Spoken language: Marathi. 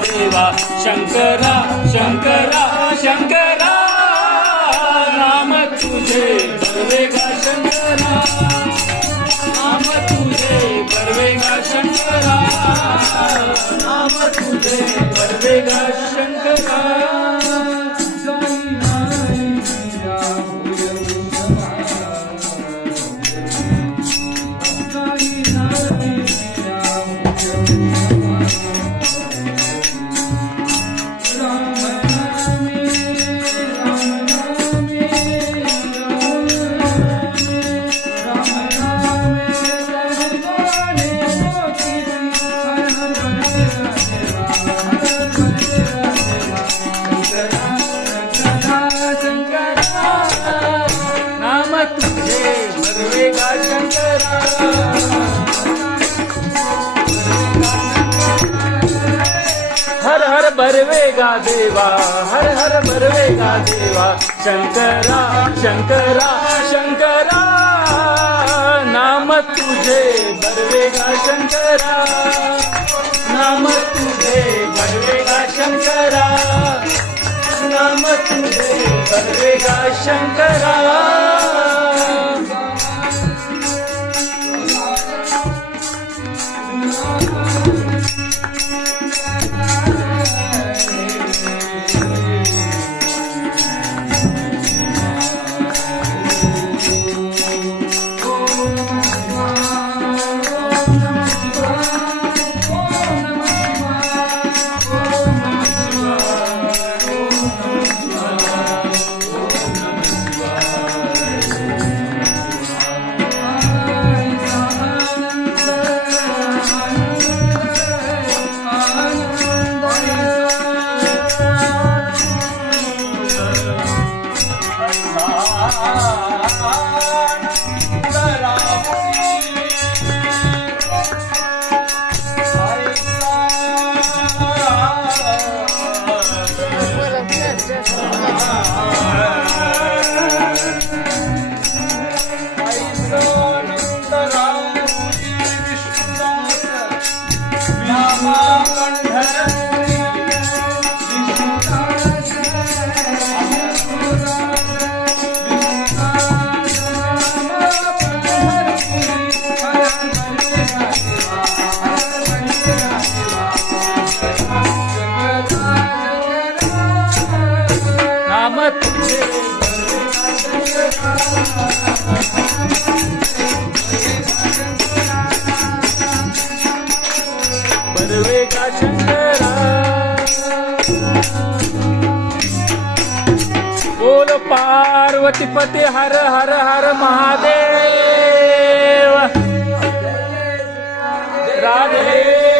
देवा शंकरा शंकरा शंकरा नाम तुझे बरवेगा शंकरा नाम तुझे बरवेगा शंकरा नाम तुझे बरवेगा शंकरा हर हर बरवेगा देवा हर हर बरवेगा देवा शंकरा शंकरा शंकरा नाम तुझे बरवेगा शंकरा नाम तुझे बरवेगा शंकरा नाम तुझे बरवेगा शंकरा बरवेगा शंकरा बोल पार्वती पते हर हर हर महादेव राधे